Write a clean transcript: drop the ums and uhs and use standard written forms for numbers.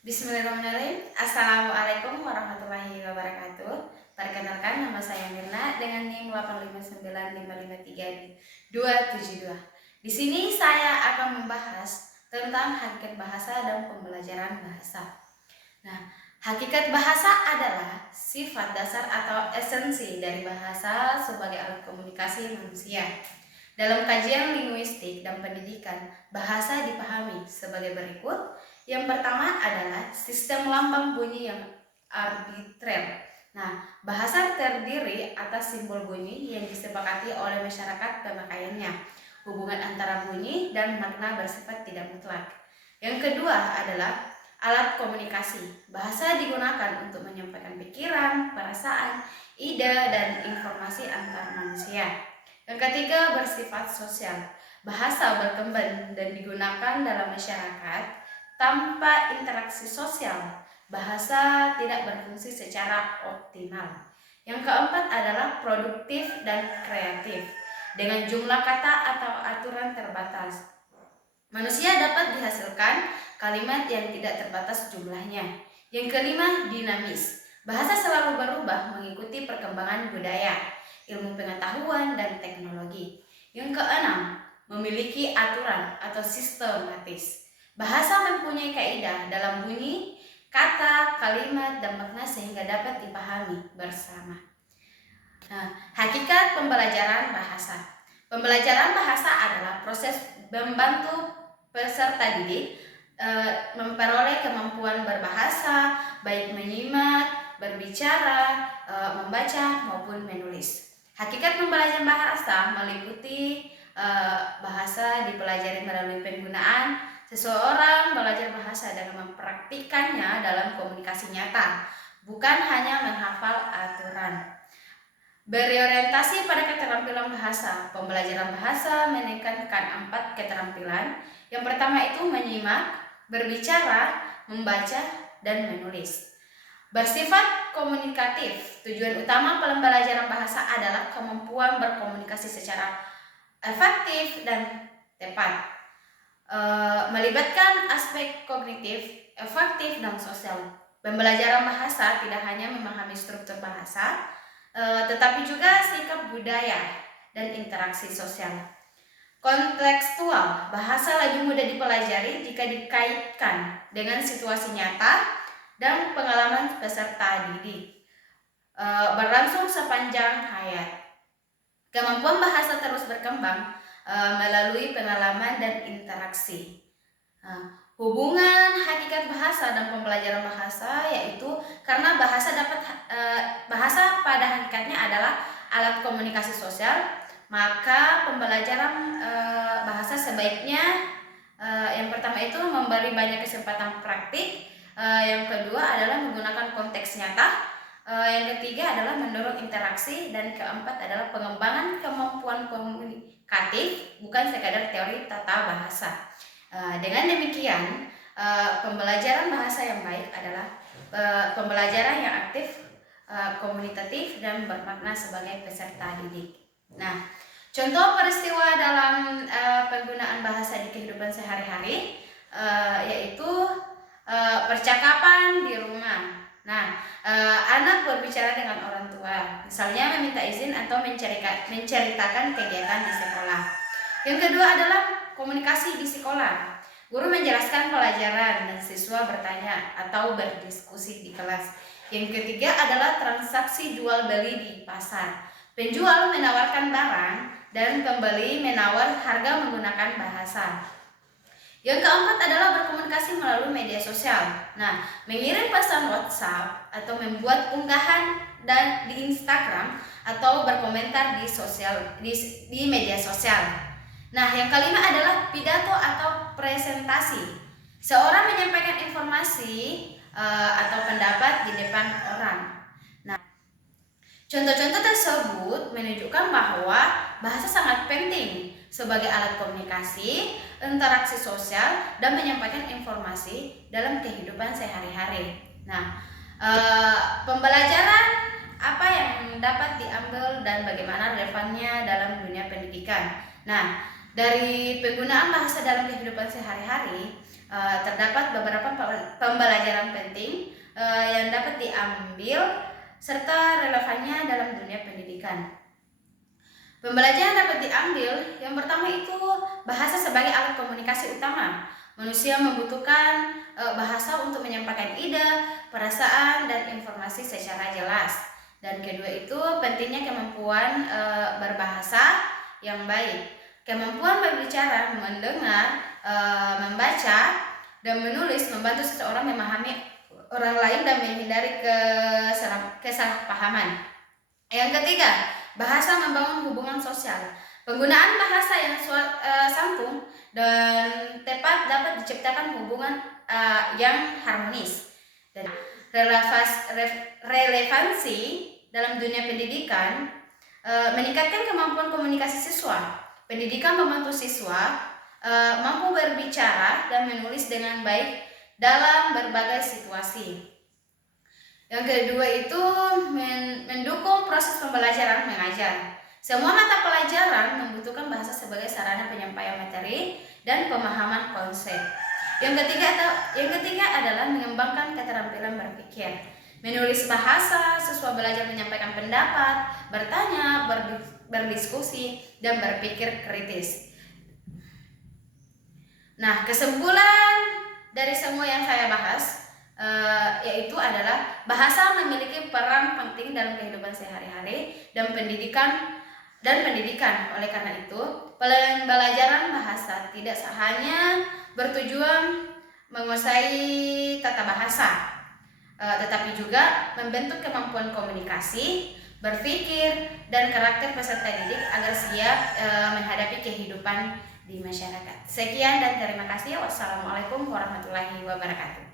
Bismillahirrahmanirrahim. Assalamualaikum warahmatullahi wabarakatuh. Perkenalkan, nama saya Mirna dengan NIM 859553272. Di sini saya akan membahas tentang hakikat bahasa dan pembelajaran bahasa. Nah, hakikat bahasa adalah sifat dasar atau esensi dari bahasa sebagai alat komunikasi manusia. Dalam kajian linguistik dan pendidikan, bahasa dipahami sebagai berikut. Yang pertama adalah sistem lambang bunyi yang arbitrer. Nah, bahasa terdiri atas simbol bunyi yang disepakati oleh masyarakat pemakaiannya. Hubungan antara bunyi dan makna bersifat tidak mutlak. Yang kedua adalah alat komunikasi. Bahasa digunakan untuk menyampaikan pikiran, perasaan, ide, dan informasi antar manusia. Yang ketiga, bersifat sosial. Bahasa berkembang dan digunakan dalam masyarakat tanpa interaksi sosial. Bahasa tidak berfungsi secara optimal. Yang keempat adalah produktif dan kreatif. Dengan jumlah kata atau aturan terbatas, manusia dapat dihasilkan kalimat yang tidak terbatas jumlahnya. Yang kelima, dinamis. Bahasa selalu berubah mengikuti perkembangan budaya, ilmu pengetahuan, dan teknologi. Yang keenam, memiliki aturan atau sistematis. Bahasa mempunyai kaidah dalam bunyi, kata, kalimat, dan makna sehingga dapat dipahami bersama. Nah, hakikat pembelajaran bahasa. Pembelajaran bahasa adalah proses membantu peserta didik memperoleh kemampuan berbahasa, baik menyimak, berbicara, membaca, maupun menulis. Hakikat pembelajaran bahasa meliputi bahasa dipelajari melalui penggunaan. Seseorang belajar bahasa dengan mempraktikkannya dalam komunikasi nyata, bukan hanya menghafal aturan. Berorientasi pada keterampilan bahasa. Pembelajaran bahasa menekankan 4 keterampilan. Yang pertama itu menyimak, berbicara, membaca, dan menulis. Bersifat komunikatif. Tujuan utama pembelajaran bahasa adalah kemampuan berkomunikasi secara efektif dan tepat. Melibatkan aspek kognitif, efektif, dan sosial. Pembelajaran bahasa tidak hanya memahami struktur bahasa, tetapi juga sikap budaya dan interaksi sosial. Kontekstual. Bahasa lebih mudah dipelajari jika dikaitkan dengan situasi nyata dan pengalaman peserta didik, berlangsung sepanjang hayat. Kemampuan bahasa terus berkembang melalui pengalaman dan interaksi. Hubungan hakikat bahasa dan pembelajaran bahasa yaitu karena bahasa pada hakikatnya adalah alat komunikasi sosial, maka pembelajaran bahasa sebaiknya yang pertama itu memberi banyak kesempatan praktik, yang kedua adalah menggunakan konteks nyata, yang ketiga adalah mendorong interaksi, dan keempat adalah pengembangan kemampuan komunikatif, bukan sekadar teori tata bahasa. Dengan demikian, pembelajaran bahasa yang baik adalah pembelajaran yang aktif, komunitatif, dan bermakna sebagai peserta didik. Nah, contoh peristiwa dalam penggunaan bahasa di kehidupan sehari-hari yaitu percakapan di rumah. Nah, anak berbicara dengan orang tua, misalnya meminta izin atau menceritakan kegiatan di sekolah. Yang kedua adalah komunikasi di sekolah. Guru menjelaskan pelajaran dan siswa bertanya atau berdiskusi di kelas. Yang ketiga adalah transaksi jual beli di pasar. Penjual menawarkan barang dan pembeli menawar harga menggunakan bahasa. Yang keempat adalah berkomunikasi melalui media sosial. Nah, mengirim pesan WhatsApp atau membuat unggahan dan di Instagram atau berkomentar di media sosial. Nah, yang kelima adalah pidato atau presentasi. Seorang menyampaikan informasi atau pendapat di depan orang. Nah, contoh-contoh tersebut menunjukkan bahwa bahasa sangat penting sebagai alat komunikasi, interaksi sosial, dan menyampaikan informasi dalam kehidupan sehari-hari. Nah, pembelajaran apa yang dapat diambil dan bagaimana relevannya dalam dunia pendidikan. Nah, dari penggunaan bahasa dalam kehidupan sehari-hari, terdapat beberapa pembelajaran penting yang dapat diambil serta relevannya dalam dunia pendidikan. Pembelajaran dapat diambil, yang pertama itu bahasa sebagai alat komunikasi utama. Manusia membutuhkan bahasa untuk menyampaikan ide, perasaan, dan informasi secara jelas. Dan kedua itu pentingnya kemampuan berbahasa yang baik. Kemampuan berbicara, mendengar, membaca, dan menulis membantu seseorang memahami orang lain dan menghindari kesalahpahaman. Yang ketiga, bahasa membangun hubungan sosial. Penggunaan bahasa yang santun dan tepat dapat diciptakan hubungan yang harmonis. Dan relevansi dalam dunia pendidikan meningkatkan kemampuan komunikasi siswa. Pendidikan membantu siswa mampu berbicara dan menulis dengan baik dalam berbagai situasi. Yang kedua itu mendukung proses pembelajaran mengajar. Semua mata pelajaran membutuhkan bahasa sebagai sarana penyampaian materi dan pemahaman konsep. Yang ketiga adalah mengembangkan keterampilan berpikir. Menulis bahasa, siswa belajar menyampaikan pendapat, bertanya, berdiskusi, dan berpikir kritis. Nah, kesimpulan dari semua yang saya bahas yaitu adalah bahasa memiliki peran penting dalam kehidupan sehari-hari dan pendidikan. Oleh karena itu, pembelajaran bahasa tidak hanya bertujuan menguasai tata bahasa, tetapi juga membentuk kemampuan komunikasi, berpikir, dan karakter peserta didik agar siap menghadapi kehidupan di masyarakat. Sekian dan terima kasih. Wassalamualaikum warahmatullahi wabarakatuh.